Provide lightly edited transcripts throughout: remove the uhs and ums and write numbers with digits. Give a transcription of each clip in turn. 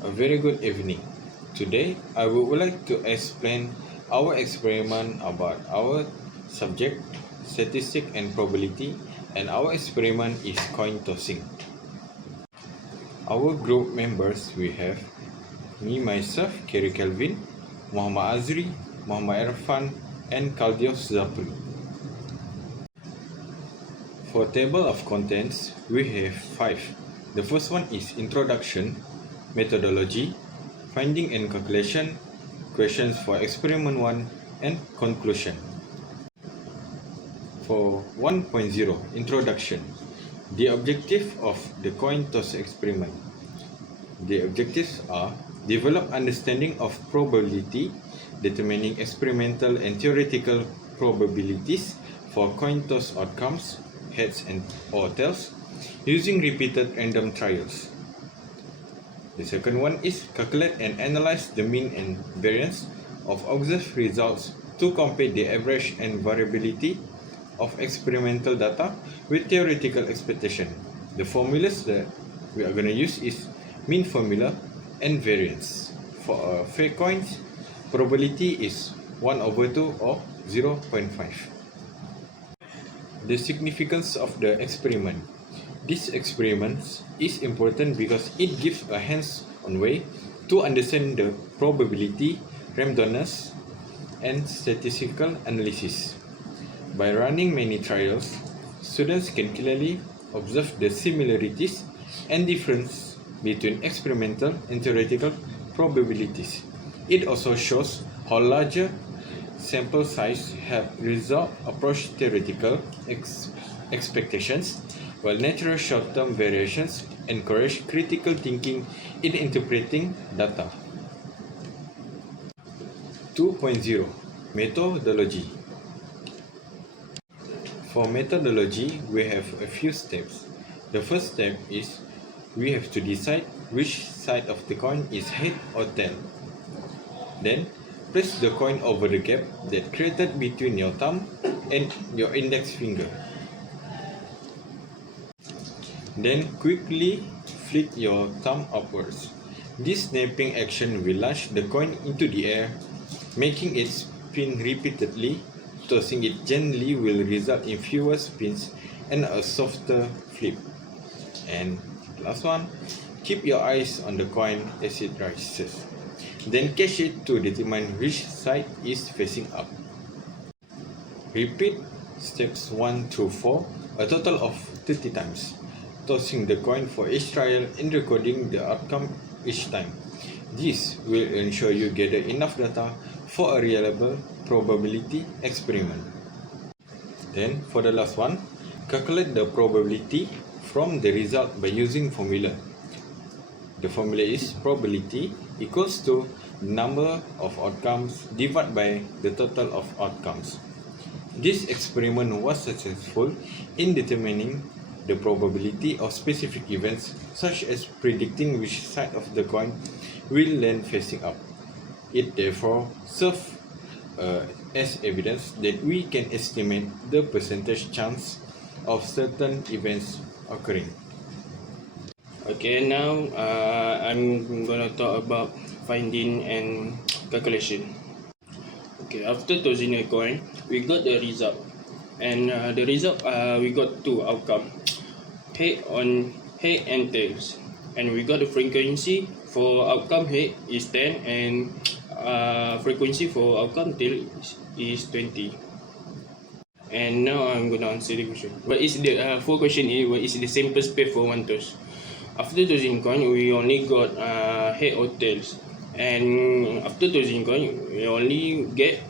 A very good evening. Today, I would like to explain our experiment about our subject, statistic and probability, and our experiment is coin tossing. Our group members we have me, myself, Kerry Kelvin, Muhammad Azri, Muhammad Irfan, and Kaldios Zapri. For table of contents, we have 5. The first one is introduction, methodology, finding and calculation, questions for experiment 1, and conclusion. For 1.0 introduction, the objective of the coin toss experiment. The objectives are develop understanding of probability, determining experimental and theoretical probabilities for coin toss outcomes, heads and or tails, using repeated random trials. The second one is calculate and analyze the mean and variance of observed results to compare the average and variability of experimental data with theoretical expectation. The formulas that we are going to use is mean formula and variance. For fair coins, probability is 1/2 or 0.5. The significance of the experiment. This experiment is important because it gives a hands-on way to understand the probability, randomness, and statistical analysis. By running many trials, students can clearly observe the similarities and difference between experimental and theoretical probabilities. It also shows how larger sample size help result approach theoretical expectations, while natural short-term variations encourage critical thinking in interpreting data. 2.0 Methodology. For methodology, we have a few steps. The first step is we have to decide which side of the coin is head or tail. Then, place the coin over the gap that created between your thumb and your index finger. Then quickly flick your thumb upwards. This snapping action will launch the coin into the air, making it spin repeatedly. Tossing it gently will result in fewer spins and a softer flip. And last one, keep your eyes on the coin as it rises. Then catch it to determine which side is facing up. Repeat steps 1 through 4 a total of 30 times, tossing the coin for each trial and recording the outcome each time. This will ensure you gather enough data for a reliable probability experiment. Then for the last one, calculate the probability from the result by using formula. The formula is probability equals to number of outcomes divided by the total of outcomes. This experiment was successful in determining the probability of specific events, such as predicting which side of the coin will land facing up. It therefore serves as evidence that we can estimate the percentage chance of certain events occurring. Okay, now I'm gonna talk about finding and calculation. Okay, after tossing a coin, we got the result, and the result we got two outcome, head and tails, and we got the frequency for outcome head is 10 and frequency for outcome tail is 20. And now I'm gonna answer the question. What is the full question is what is the simplest pair for one toss? After tossing coin, we only got head or tails, and after tossing coin, we only get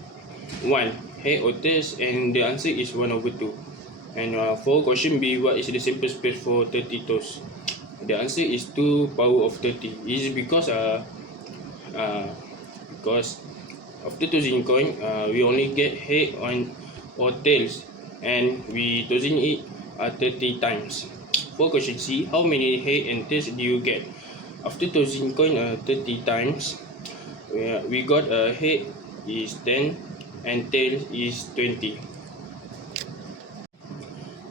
one head or tails, and the answer is 1/2. And for question B, what is the simplest pair for 30 toss? The answer is 2 power of 30. It is because after tossing coin, we only get head or tails, and we tossing it 30 times. For question C, how many head and tails do you get? After tossing coin 30 times, we got a head is 10 and tail is 20.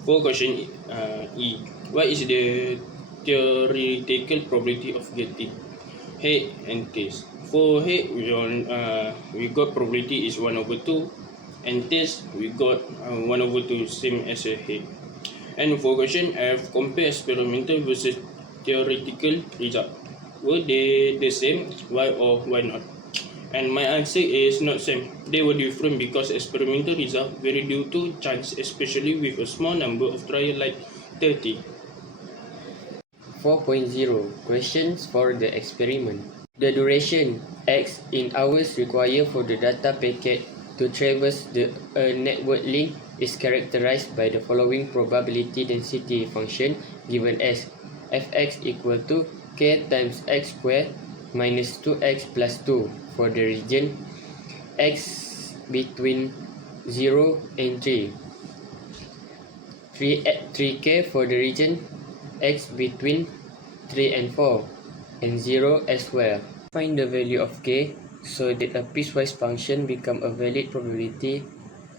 For question E, what is the theoretical probability of getting? head and tails. For head, we got probability is 1/2, and tails we got 1/2, same as a head. And for question, I have compared experimental versus theoretical result. Were they the same? Why or why not? And my answer is not same. They were different because experimental result vary due to chance, especially with a small number of trial like 30. 4.0 Questions for the experiment. The duration x in hours required for the data packet to traverse a network link is characterized by the following probability density function given as fx equal to k times x squared minus 2x plus 2 for the region x between 0 and 3, 3k for the region x between 3 and 4, and 0 as well. Find the value of k so that a piecewise function become a valid probability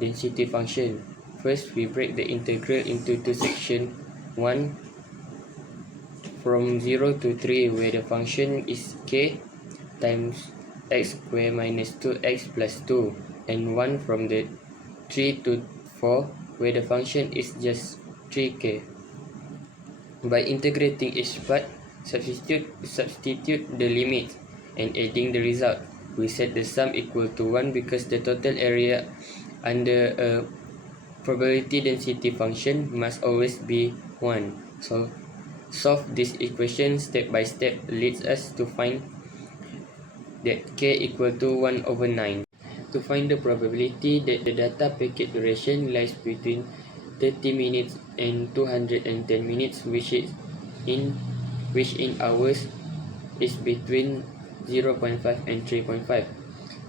density function. First, we break the integral into two sections. One from 0 to 3 where the function is k times x squared minus 2x plus 2, and one from the 3 to 4 where the function is just 3k. By integrating each part, substitute the limits and adding the result. We set the sum equal to 1 because the total area under a probability density function must always be 1. So solve this equation step by step leads us to find that k equal to 1/9. To find the probability that the data packet duration lies between 30 minutes and 210 minutes, which in hours is between 0.5 and 3.5.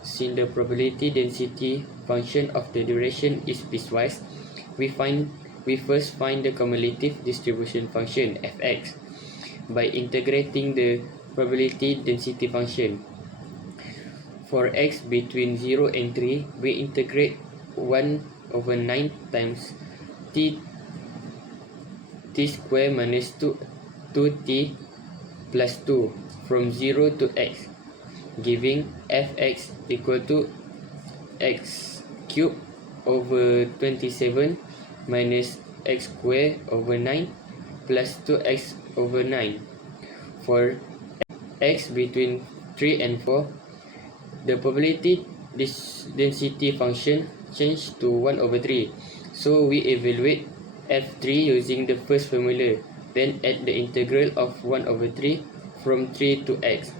Since the probability density function of the duration is piecewise, we first find the cumulative distribution function fx by integrating the probability density function. For x between 0 and 3, we integrate 1/9 times t squared minus 2t plus 2 from 0 to x, giving fx equal to x cubed over 27 minus x squared over 9 plus 2x over 9. For x between 3 and 4, the probability density function changed to 1/3. So we evaluate f3 using the first formula, then add the integral of 1/3 from 3 to x,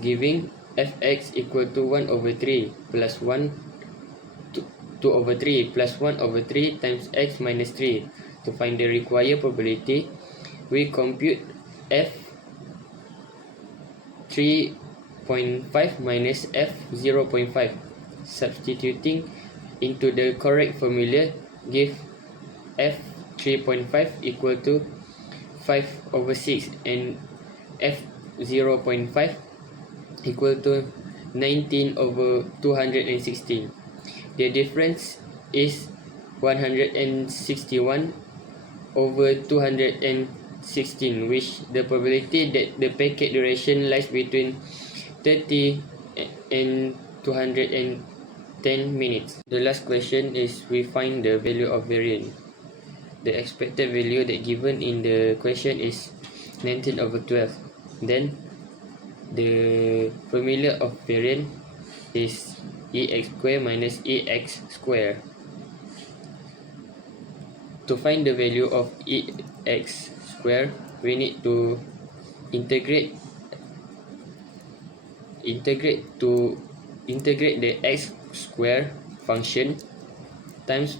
giving fx equal to 1/3 plus 1 2/3 plus 1/3 times x minus 3. To find the required probability, we compute f 3.5 minus f 0.5. Substituting into the correct formula give f 3.5 equal to 5/6 and f 0.5 equal to 19/216. The difference is 161/216, which the probability that the packet duration lies between 30 and 210 minutes. The last question is we find the value of variance. The expected value that given in the question is 19/12. Then the formula of variance is ex squared minus ex squared. To find the value of ex squared, we need to integrate the x squared function times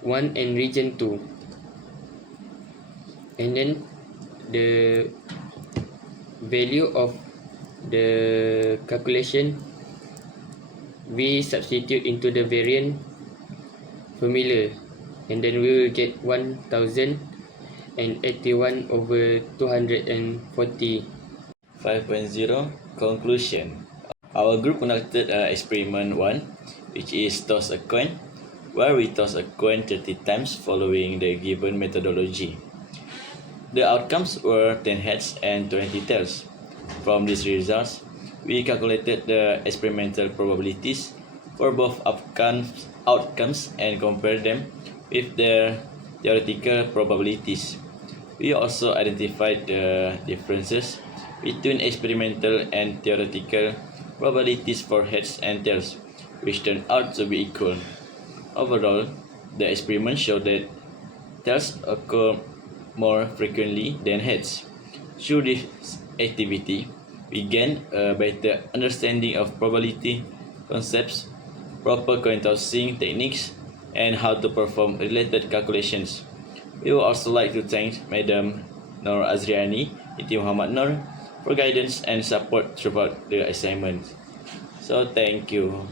1 and region 2, and then the value of the calculation we substitute into the variance formula, and then we will get 1081/240. 5.0 Conclusion. Our group conducted experiment 1, which is toss a coin, where we toss a coin 30 times following the given methodology. The outcomes were 10 heads and 20 tails. From these results, we calculated the experimental probabilities for both outcomes and compared them with their theoretical probabilities. We also identified the differences between experimental and theoretical probabilities for heads and tails, which turned out to be equal. Overall, the experiment showed that tails occur more frequently than heads. Through this activity, we gained a better understanding of probability concepts, proper coin tossing techniques, and how to perform related calculations. We would also like to thank Madam Noor Azriani, Iti Muhammad Noor, for guidance and support throughout the assignment. So thank you.